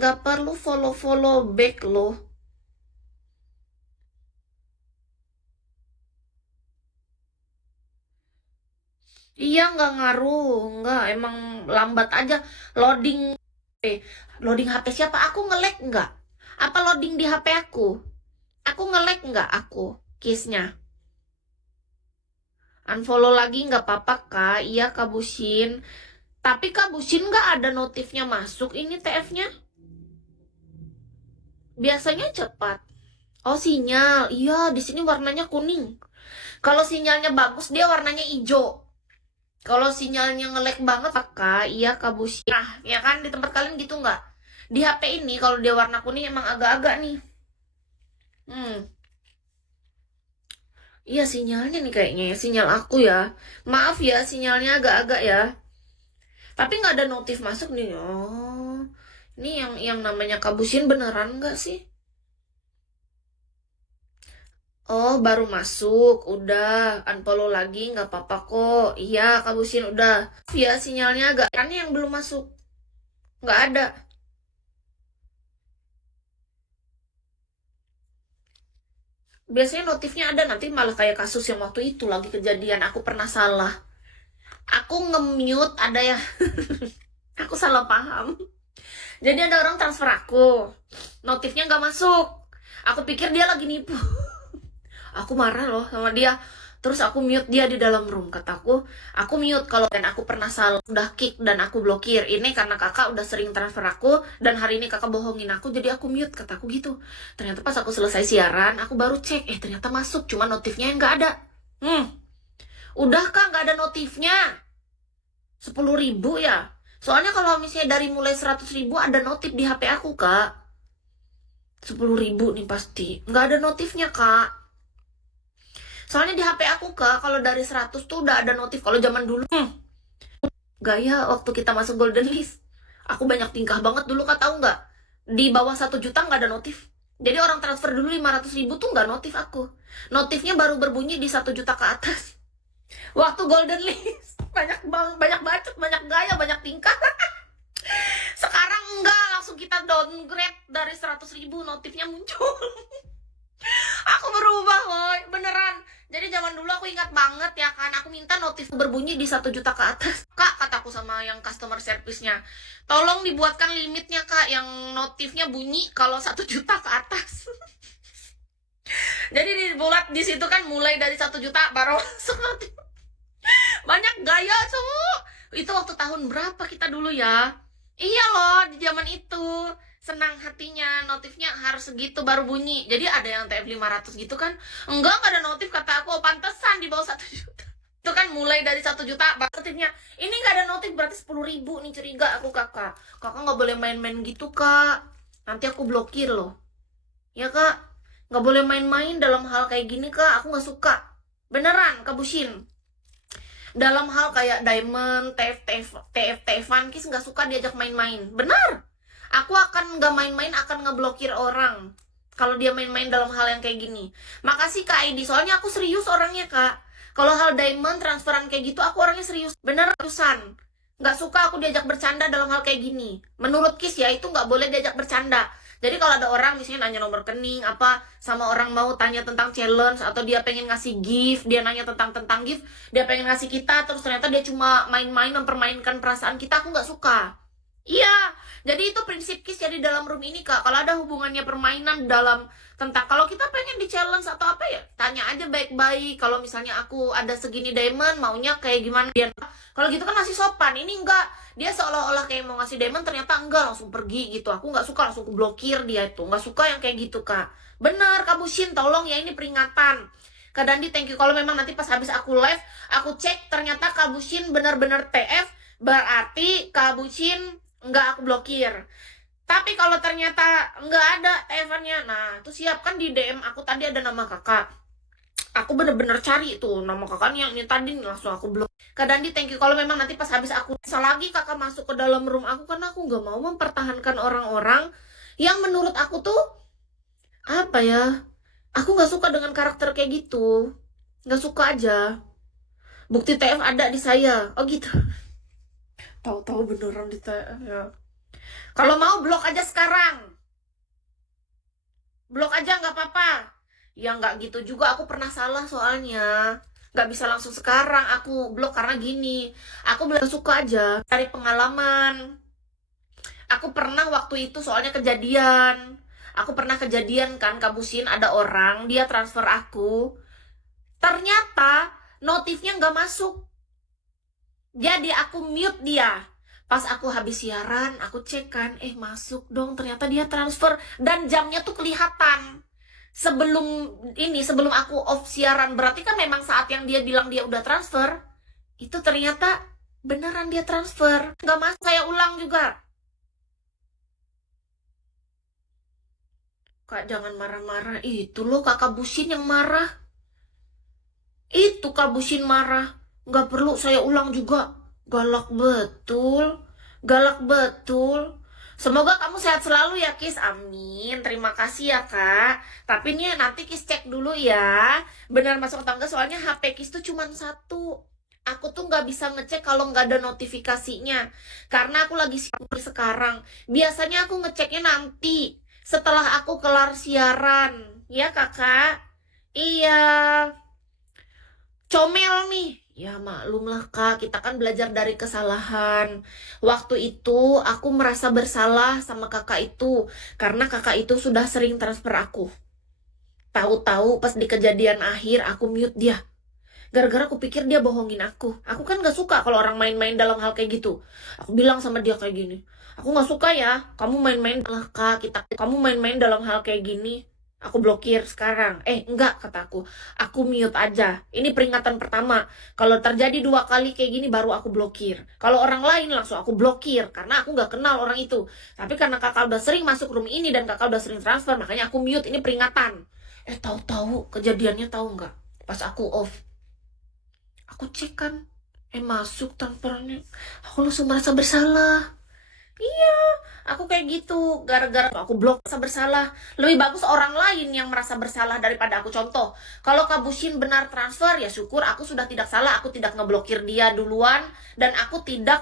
nggak perlu follow-follow back loh. Iya, nggak ngaruh. Nggak, emang lambat aja. Loading, eh, loading HP siapa? Aku nge-lag nggak? Apa loading di HP aku? Aku nge-lag nggak aku? Case-nya. Unfollow lagi nggak apa-apa, Kak. Iya, Kak Busin. Tapi Kak Busin nggak ada notifnya masuk ini TF-nya? Biasanya cepat. Oh, sinyal. Iya, di sini warnanya kuning. Kalau sinyalnya bagus, dia warnanya hijau. Kalau sinyalnya nge-lag banget, Kak, iya Kak Busi. Nah, ya kan di tempat kalian gitu nggak? Di HP ini kalau dia warna kuning emang agak-agak nih. Hmm, iya sinyalnya nih kayaknya ya, sinyal aku ya. Maaf ya, sinyalnya agak-agak ya. Tapi nggak ada notif masuk nih. Oh, ini yang namanya Kak Busin beneran nggak sih? Oh, baru masuk, udah unfollow lagi, nggak apa-apa kok. Iya, Kak Busin udah. Via sinyalnya agak kan yang belum masuk, nggak ada. Biasanya notifnya ada, nanti malah kayak kasus yang waktu itu lagi kejadian aku pernah salah. Aku nge-mute ada ya, aku salah paham. Jadi ada orang transfer aku, notifnya nggak masuk. Aku pikir dia lagi nipu. Aku marah loh sama dia. Terus aku mute dia di dalam room. Kataku, aku mute kalau dan aku pernah salah. Udah kick dan aku blokir. Ini karena kakak udah sering transfer aku. Dan hari ini kakak bohongin aku, jadi aku mute. Kataku gitu. Ternyata pas aku selesai siaran, aku baru cek. Ternyata masuk. Cuma notifnya yang nggak ada. Udah kak, nggak ada notifnya. 10.000 ya. Soalnya kalau misalnya dari mulai 100.000 ada notif di HP aku kak. 10.000 nih pasti. Nggak ada notifnya kak. Soalnya di HP aku kak, kalau dari 100 tuh udah ada notif. Kalau zaman dulu, gaya waktu kita masuk Golden List. Aku banyak tingkah banget dulu kak, tahu nggak? Di bawah 1 juta nggak ada notif. Jadi orang transfer dulu 500.000 tuh nggak notif aku. Notifnya baru berbunyi di 1 juta ke atas. Waktu Golden List. Banyak bacot, banyak gaya, banyak tingkah. Sekarang enggak, langsung kita downgrade dari 100.000 notifnya muncul. Aku berubah woy, beneran. Jadi zaman dulu aku ingat banget ya kan, aku minta notif berbunyi di 1 juta ke atas. Kak, kataku sama yang customer service-nya, tolong dibuatkan limitnya kak, yang notifnya bunyi kalau 1 juta ke atas. Jadi dibuat di situ kan mulai dari 1 juta baru masuk notif. Banyak gaya cowok. Itu waktu tahun berapa kita dulu ya? Iya loh, di zaman itu senang hatinya notifnya harus segitu baru bunyi. Jadi ada yang TF 500 gitu kan. Enggak ada notif, kata aku. Oh, pantesan di bawah 1 juta. Itu kan mulai dari 1 juta notifnya. Ini nggak ada notif berarti 10.000 nih, curiga aku kakak. Kakak nggak boleh main-main gitu kak. Nanti aku blokir loh. Ya kak, nggak boleh main-main dalam hal kayak gini kak. Aku nggak suka. Beneran, Kak Busin. Dalam hal kayak diamond, TF-TFan, Kis nggak suka diajak main-main. Benar. Aku akan nggak main-main, akan ngeblokir orang kalau dia main-main dalam hal yang kayak gini. Makasih Kak Aidi, soalnya aku serius orangnya Kak. Kalau hal diamond, transferan kayak gitu, aku orangnya serius. Bener, terusan. Nggak suka aku diajak bercanda dalam hal kayak gini. Menurut Kis ya, itu nggak boleh diajak bercanda. Jadi kalau ada orang misalnya nanya nomor rekening apa sama orang mau tanya tentang challenge atau dia pengen ngasih gift, dia nanya tentang gift, dia pengen ngasih kita terus ternyata dia cuma main-main mempermainkan perasaan kita, aku nggak suka. Iya, jadi itu prinsip Kis ya di dalam room ini kak. Kalau ada hubungannya permainan dalam tentang kalau kita pengen di challenge atau apa ya, tanya aja baik-baik. Kalau misalnya aku ada segini diamond, maunya kayak gimana dia. Kalau gitu kan masih sopan. Ini enggak, dia seolah-olah kayak mau ngasih diamond, ternyata enggak, langsung pergi gitu. Aku nggak suka, langsung blokir dia itu. Nggak suka yang kayak gitu kak. Bener, Kak Busin, tolong ya, ini peringatan. Kak Dandi, thank you. Kalau memang nanti pas habis aku live, aku cek ternyata Kak Busin benar-benar TF, berarti Kak Busin nggak aku blokir. Tapi kalau ternyata nggak ada TF-nya, nah itu siap kan di DM aku tadi ada nama kakak. Aku bener-bener cari tuh nama kakaknya yang ini tadi langsung aku blok. Kak Dandi, thank you. Kalau memang nanti pas habis aku lagi kakak masuk ke dalam room aku, karena aku nggak mau mempertahankan orang-orang yang menurut aku tuh apa ya? Aku nggak suka dengan karakter kayak gitu. Nggak suka aja. Bukti TF ada di saya. Oh gitu. Tahu-tahu beneran di TF ya. Kalau mau blok aja sekarang. Blok aja nggak apa-apa. Ya nggak gitu juga, aku pernah salah soalnya. Nggak bisa langsung sekarang aku blok karena gini. Aku belajar suka aja, cari pengalaman. Aku pernah waktu itu soalnya kejadian. Aku pernah kejadian kan, kabusin ada orang, dia transfer aku. Ternyata notifnya nggak masuk. Jadi aku mute dia. Pas aku habis siaran, aku cek kan, masuk dong, ternyata dia transfer. Dan jamnya tuh kelihatan. Sebelum aku off siaran, berarti kan memang saat yang dia bilang dia udah transfer, itu ternyata beneran dia transfer. Nggak masuk, kayak ulang juga. Kak, jangan marah-marah. Itu loh kakak Busin yang marah. Itu Kak Busin marah. Nggak perlu saya ulang juga. Galak betul. Galak betul. Semoga kamu sehat selalu ya, Kis. Amin. Terima kasih ya, Kak. Tapi nih nanti Kis cek dulu ya. Benar masuk atau enggak, soalnya HP Kis tuh cuma satu. Aku tuh nggak bisa ngecek kalau nggak ada notifikasinya. Karena aku lagi sibuk sekarang. Biasanya aku ngeceknya nanti. Setelah aku kelar siaran. Ya, Kakak? Iya. Comel nih. Ya maklumlah Kak, kita kan belajar dari kesalahan. Waktu itu aku merasa bersalah sama kakak itu. Karena kakak itu sudah sering transfer aku. Tahu-tahu pas di kejadian akhir aku mute dia. Gara-gara aku pikir dia bohongin aku. Aku kan gak suka kalau orang main-main dalam hal kayak gitu. Aku bilang sama dia kayak gini. Aku gak suka ya, kamu main-main lah Kak, kamu main-main dalam hal kayak gini. Aku blokir sekarang. Enggak, kataku. Aku mute aja. Ini peringatan pertama. Kalau terjadi 2 kali kayak gini baru aku blokir. Kalau orang lain langsung aku blokir. Karena aku nggak kenal orang itu. Tapi karena kakak udah sering masuk room ini dan kakak udah sering transfer, makanya aku mute. Ini peringatan. Tahu-tahu kejadiannya tahu nggak? Pas aku off. Aku cek kan. Masuk transfernya. Aku langsung merasa bersalah. Iya, aku kayak gitu. Gara-gara aku blok merasa bersalah. Lebih bagus orang lain yang merasa bersalah daripada aku. Contoh, kalau Kak Busin benar transfer, ya syukur aku sudah tidak salah. Aku tidak ngeblokir dia duluan. Dan aku tidak